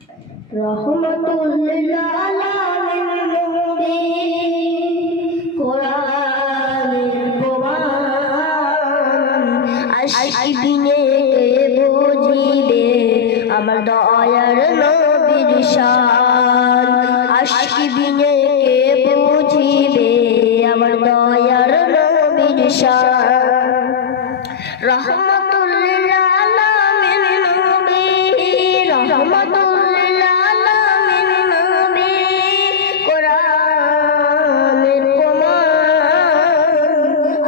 রহমাতুল লিল আলামিন নবী কোরআনের প্রমাণ আশিক বিনে কে বুঝিবে আমার দয়ার নবীর শান আশিক বিনে কে বুঝিবে আমার দয়ার নবীর শান রহমাতুল লিল আলামিন নবী রহমাতুল লিল আলামিন নবী কোরআনের প্রমাণ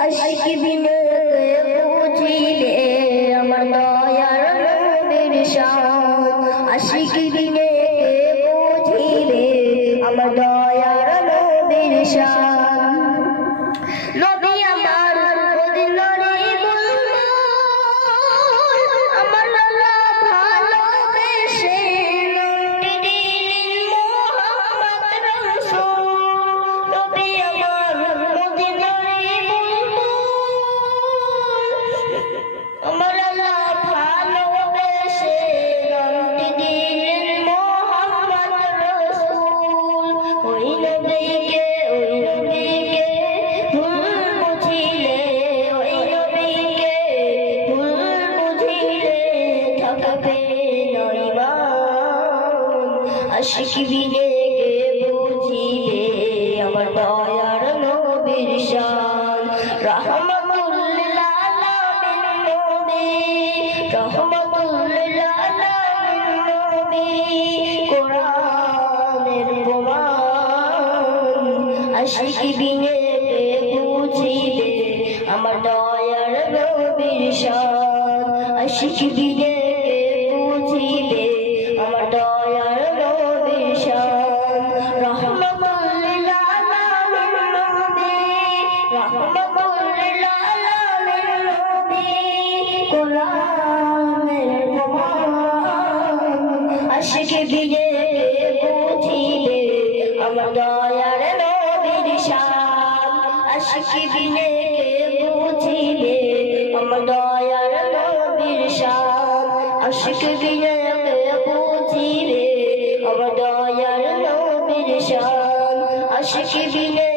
আশিক বিনে কে বুঝিবে আমার দয়ার নবীর শান আশিক বিনে কে বুঝিবে আমার দয়ার নবীর শান নবী আমার মদিনারে বুলবুল আমার আল্লাহ ভালোবেসে নামটি দিলেন মুহাম্মদ রাসূল নবী আমার মদিনারে বুলবুল আমার আল্লাহ ভালোবেসে নামটি দিলেন মুহাম্মদ রাসূল ওই নবীকে ভুল বুঝিলে ওই নবীকে ভুল বুঝিলে থাকবে না ঈমান আশিক বিনে কে বুঝিবে আমার দয়ার নবীর শান রহমাতুল লিল আলামিন নবী রহমাতুল লিল আলামিন নবী কোরআনের প্রমাণ আশিক বিনে কে বুঝিবে আমার দয়ার নবীর শান আশিক বিনে কে বুঝিবে আমার দয়ার নবীর শান রহমাতুল লিল আলামিন নবী রহমাতুল লিল আলামিন নবী কোরআনের প্রমাণ আশিক বিনে কে বুঝিবে আমার দয়ার নবীর শান আশিক বিনে কে বুঝিবে আমার দয়ার নবীর শান আশিক বিনে কে বুঝিবে আমার দয়ার নবীর শান আশিক বিনে